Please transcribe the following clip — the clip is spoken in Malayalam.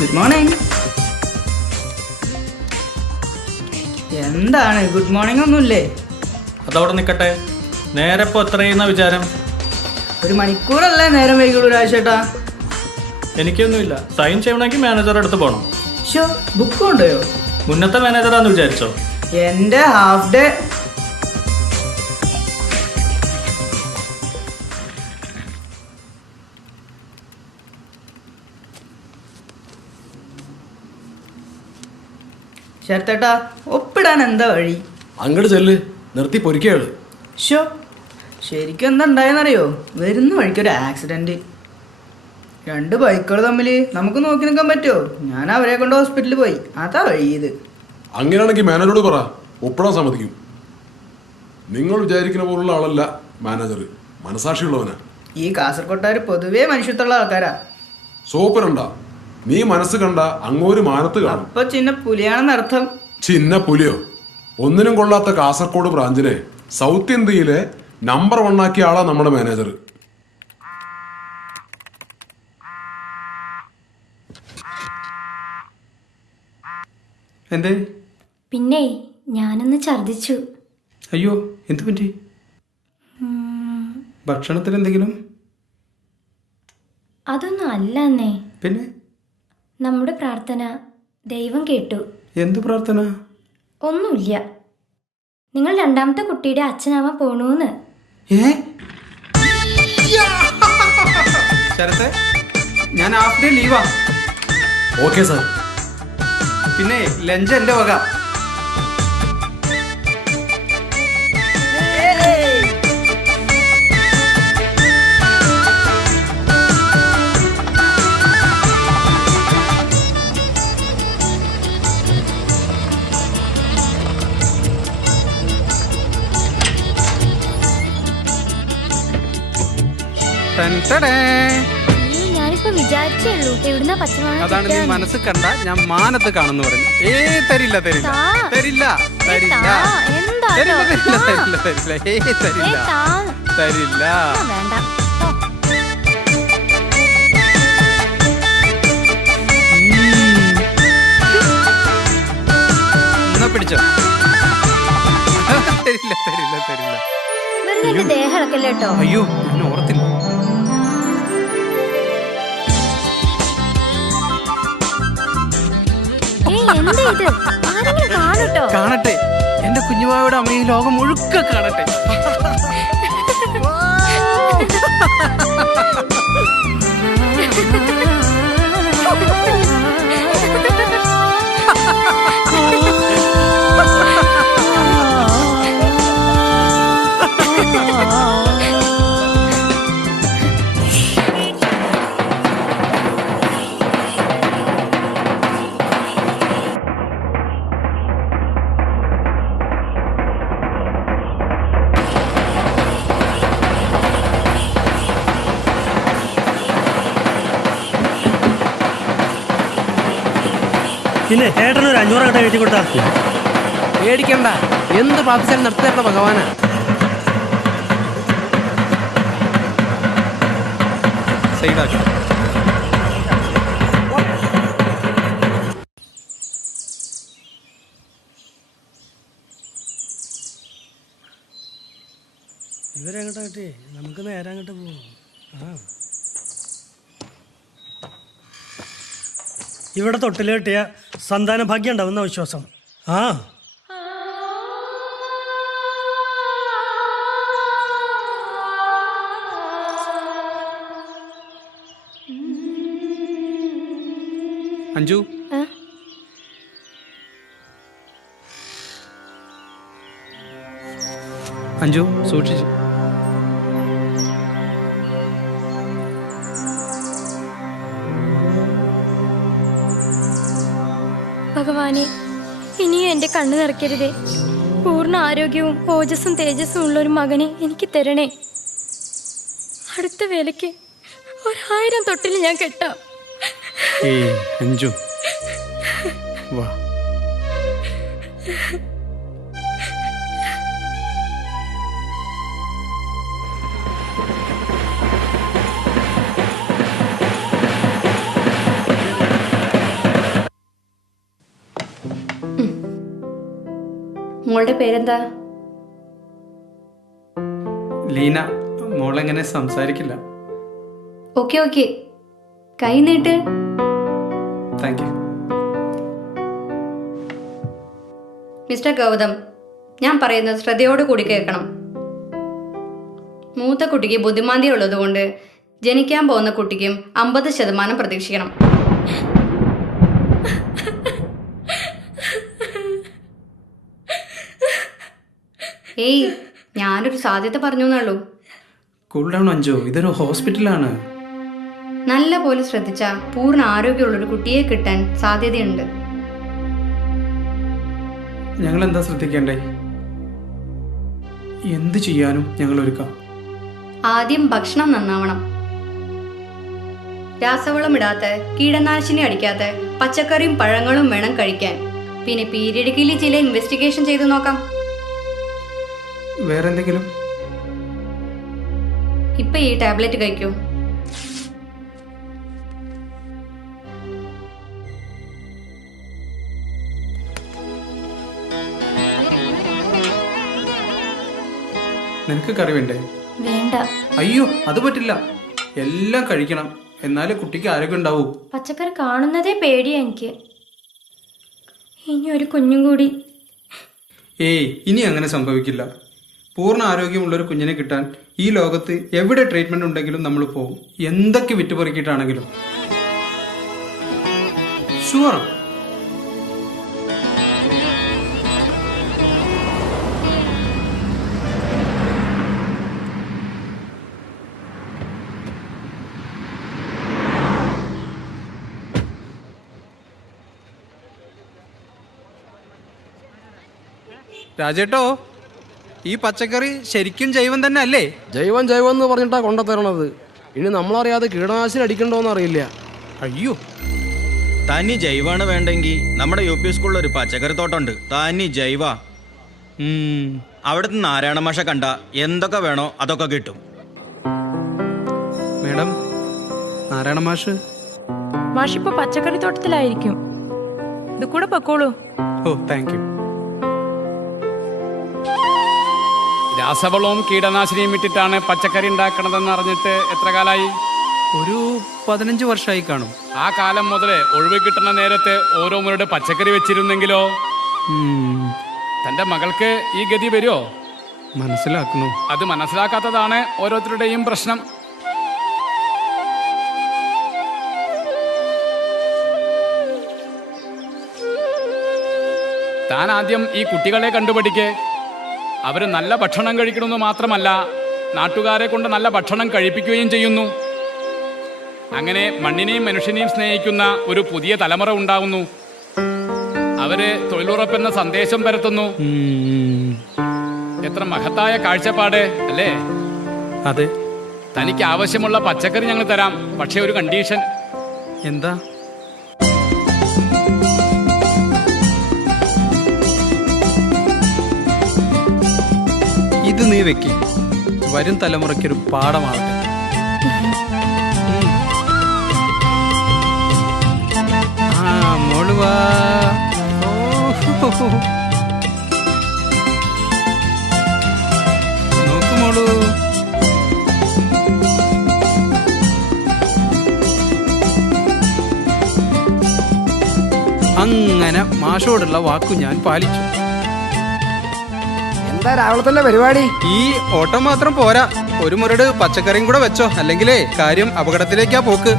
Good morning. എന്താണ് ഗുഡ് മോർണിംഗ് ഒന്നുമില്ലേ? അതവിടെ നിൽക്കട്ടെ. നേരെ ഇപ്പോൾ എത്ര ചെയ്യുന്ന വിചാരം? ഒരു മണിക്കൂറല്ലേ നേരം വൈകുള്ളൂ രാജേട്ടാ. എനിക്കൊന്നുമില്ല. സൈൻ ചെയ്യണമെങ്കിൽ മാനേജറുടെ അടുത്ത് പോകണം. ഷോ ബുക്ക് കൊണ്ടുപോയോ? മുന്നത്തെ മാനേജറാന്ന് വിചാരിച്ചോ? എൻ്റെ ഹാഫ് ഡേ. ശരത്തേട്ടാ ഒപ്പിടാൻ എന്താ വഴി? അങ്ങോട്ട് ചെല്ല്, നിർത്തി പൊരിക്കുകയുള്ളു. ഷോ ശരിക്കും എന്താ ഉണ്ടായെന്നറിയോ? വരുന്ന വഴിക്കൊരു ആക്സിഡന്റ്. 2 ബൈക്കുകൾ തമ്മിൽ നമുക്ക് നോക്കി നിൽക്കാൻ പറ്റുമോ? ഞാൻ അവരെ കൊണ്ട് ഹോസ്പിറ്റലിൽ പോയി. അതാ വഴി ഇത്. അങ്ങനെയാണെങ്കിൽ മാനേജറോട് പറ, ഒപ്പിടാൻ സമ്മതിക്കും. നിങ്ങൾ വിചാരിക്കുന്ന പോലുള്ള ആളല്ല മാനേജർ, മനസാക്ഷിയുള്ളവനാ. ഈ കാസർകോട്ടുകാർ പൊതുവേ മനുഷ്യത്തുള്ള ആൾക്കാരാ. സോപ്പരണ്ട, നീ മനസ്സ് കണ്ട അങ്ങോര് മാനത്ത് കാണും. അപ്പൊ ചിന്ന പുലിയാണെന്ന് അർത്ഥം. ചിന്ന പുലിയോ? ഒന്നിനും കൊള്ളാത്ത കാസർഗോഡ് ബ്രാഞ്ചിനെ സൗത്ത് ഇന്ത്യയിലെ നമ്പർ 1 ആക്കിയ ആളാ നമ്മുടെ മാനേജർ. എന്തേ? പിന്നെ ഞാനൊന്ന് ഛർദിച്ചു. അയ്യോ, എന്തു പറ്റി? ഭക്ഷണത്തിൽ എന്തെങ്കിലും? അതൊന്നും അല്ല അന്നേ. പിന്നെ നമ്മുടെ പ്രാർത്ഥന ദൈവം കേട്ടു. എന്ത് പ്രാർത്ഥന? ഒന്നുമില്ല. നിങ്ങൾ 2ാമത്തെ കുട്ടിയുടെ അച്ഛനാവാൻ പോണൂന്ന്. ശരത്തെ, ഞാൻ ഹാഫ് ഡേ ലീവാ. Okay sir. പിന്നെ ലഞ്ച് എൻ്റെ വക. ഞാനിപ്പോ വിചാരിച്ചേ ഉള്ളൂ എവിടുന്ന അതാണ് നീ മനസ്സ് കണ്ട ഞാൻ മാനത്ത് കാണുന്നു പറഞ്ഞു. തരില്ല തരില്ല തരില്ല തരില്ല തരില്ല തരില്ല തരില്ല തരില്ല തരില്ല തരില്ല. വേണ്ട. എന്നാ പിടിച്ചോ. തരില്ല തരില്ല തരില്ല. വെറുതെ ദേഹം ഇളക്കല്ലേ കേട്ടോ. അയ്യോ, ഞാൻ ഓർത്തില്ല. എന്താ ഇത്? ആരെങ്കിലും കാണട്ടോ? കാണട്ടെ, എന്റെ കുഞ്ഞുമാവിടെ അമ്മ ഈ ലോകം മുഴുക്ക കാണട്ടെ. പിന്നെ ഏട്ടനൊരു 500 കട്ട കയറ്റി കൊടുത്താ. പേടിക്കണ്ട, എന്ത് പ്രാർത്ഥിച്ചാലും നടത്തിയുള്ള ഭഗവാനാ. സൈഡാക്കി ഇവരെങ്ങോട്ടാ കിട്ടി? നമുക്ക് നേരെ അങ്ങോട്ട് പോകും. ഇവിടെ തൊട്ടിൽ കിട്ടിയ സന്താന ഭാഗ്യം ഉണ്ടാവുന്ന വിശ്വാസം. അഞ്ജു, അഞ്ജു സൂക്ഷിച്ചു. ഭഗവാനെ, ഇനിയും എൻ്റെ കണ്ണു നിറയ്ക്കരുതേ. പൂർണ്ണ ആരോഗ്യവും ഓജസ്സും തേജസ്സും ഉള്ള ഒരു മകനെ എനിക്ക് തരണേ. അടുത്ത വേലയ്ക്ക് 1000 തൊട്ടിൽ ഞാൻ കെട്ടാം. അഞ്ജു വാ. മോളുടെ പേരെന്താ? ലീന. മോളെങ്ങനെ സംസാരിക്കില്ല. ഓക്കെ കൈ നീട്ട്. Thank you. മിസ്റ്റർ ഗൗതം, ഞാൻ പറയുന്നത് ശ്രദ്ധയോട് കൂടി കേൾക്കണം. മൂത്ത കുട്ടിക്ക് ബുദ്ധിമാന്ദ്യം ഉള്ളതുകൊണ്ട് ജനിക്കാൻ പോകുന്ന കുട്ടിക്കും 50% പ്രതീക്ഷിക്കണം. ഏയ്, ഞാനൊരു സാധ്യത പറഞ്ഞു എന്നുള്ളൂ. കൂൾ ഡൗൺ അഞ്ജു, ഇതൊരു ഹോസ്പിറ്റലാണ്. നല്ല പോലെ ശ്രദ്ധിച്ചാൽ പൂർണ്ണ ആരോഗ്യമുള്ളൊരു കുട്ടിയെ കിട്ടാൻ സാധ്യതയുണ്ട്. ഞങ്ങൾ എന്താ ശ്രദ്ധിക്കേണ്ടേ? എന്ത് ചെയ്യാനും ഞങ്ങൾ ഒരുക്കാം. ആദ്യം ഭക്ഷണം നന്നാവണം. രാസവളം ഇടാത്ത, കീടനാശിനി അടിക്കാത്ത പച്ചക്കറിയും പഴങ്ങളും വേണം കഴിക്കാൻ. പിന്നെ പീരിയഡിക്കലി ചില ഇൻവെസ്റ്റിഗേഷൻ ചെയ്ത് നോക്കാം. വേറെന്തെങ്കിലും? ഇപ്പൊ ഈ ടാബ്ലറ്റ് കഴിക്കൂ. നിനക്ക് കറി വേണ്ടേ? വേണ്ട. അയ്യോ, അത് പറ്റില്ല. എല്ലാം കഴിക്കണം, എന്നാലേ കുട്ടിക്ക് ആരോഗ്യം ഉണ്ടാവൂ. പച്ചക്കറി കാണുന്നതേ പേടിയാ എനിക്ക്. ഇനി ഒരു കുഞ്ഞും കൂടി. ഏയ്, ഇനി അങ്ങനെ സംഭവിക്കില്ല. പൂർണ്ണ ആരോഗ്യമുള്ളൊരു കുഞ്ഞിനെ കിട്ടാൻ ഈ ലോകത്ത് എവിടെ ട്രീറ്റ്മെന്റ് ഉണ്ടെങ്കിലും നമ്മൾ പോകും. എന്തൊക്കെ വിറ്റുപറിക്കിട്ടാണെങ്കിലും. ഷുവർ. രാജേട്ടോ, ഈ പച്ചക്കറി ശരിക്കും ജൈവം തന്നെ അല്ലേ? ജൈവം എന്ന് പറഞ്ഞിട്ടാ കൊണ്ടുതരണത്. ഇനി നമ്മളറിയാതെ കീടനാശിനി അടിക്കണ്ടോന്ന് അറിയില്ല. അയ്യോ, തനി ജൈവാണ് വേണ്ടെങ്കിൽ നമ്മുടെ യു പി സ്കൂളിൽ ഒരു പച്ചക്കറി തോട്ടമുണ്ട്. തനി ജൈവ. അവിടുത്തെ നാരായണ മാഷ കണ്ട എന്തൊക്കെ വേണോ അതൊക്കെ കിട്ടും. മേഡം, നാരായണ മാഷ്. മാഷിപ്പോ പച്ചക്കറി തോട്ടത്തിലായിരിക്കും. ഇത് കൂടെ പൊക്കോളൂ. ഓ, താങ്ക് യു. രാസവളവും കീടനാശിനിയും ഇട്ടിട്ടാണ് പച്ചക്കറി ഉണ്ടാക്കണതെന്ന് അറിഞ്ഞിട്ട് എത്ര കാലായി? ഒരു 15 വർഷമായി കാണും. ആ കാലം മുതൽ ഒഴിവ് കിട്ടുന്ന നേരത്ത് ഓരോ മുരുടെ പച്ചക്കറി വെച്ചിരുന്നെങ്കിലോ? തന്റെ മകൾക്ക് ഈ ഗതി വരുമോ? മനസ്സിലാക്കുന്നു. അത് മനസ്സിലാക്കാത്തതാണ് ഓരോരുത്തരുടെയും പ്രശ്നം. താൻ ആദ്യം ഈ കുട്ടികളെ കണ്ടുപിടിക്കേ. അവര് നല്ല ഭക്ഷണം കഴിക്കണമെന്ന് മാത്രമല്ല, നാട്ടുകാരെ കൊണ്ട് നല്ല ഭക്ഷണം കഴിപ്പിക്കുകയും ചെയ്യുന്നു. അങ്ങനെ മണ്ണിനെയും മനുഷ്യനെയും സ്നേഹിക്കുന്ന ഒരു പുതിയ തലമുറ ഉണ്ടാവുന്നു. അവര് തൊഴിലുറപ്പെന്ന സന്ദേശം പരത്തുന്നു. എത്ര മഹത്തായ കാഴ്ചപ്പാട് അല്ലേ? അതെ. തനിക്ക് ആവശ്യമുള്ള പച്ചക്കറി ഞങ്ങൾ തരാം, പക്ഷെ ഒരു കണ്ടീഷൻ. എന്താ? ഇത് നീ വെക്ക്. വരും തലമുറയ്ക്കൊരു പാഠമാവട്ടെ. മോള് വാ. നോക്ക് മോളു. അങ്ങനെ മാഷോടുള്ള വാക്കു ഞാൻ പാലിച്ചു. എന്താ രാവിലെ തന്നെ പരിപാടി? ഈ ഓട്ടം മാത്രം പോരാ, ഒരു മുരട് പച്ചക്കറിയും കൂടെ വെച്ചോ, അല്ലെങ്കിലേ കാര്യം അപകടത്തിലേക്കാ പോക്ക്.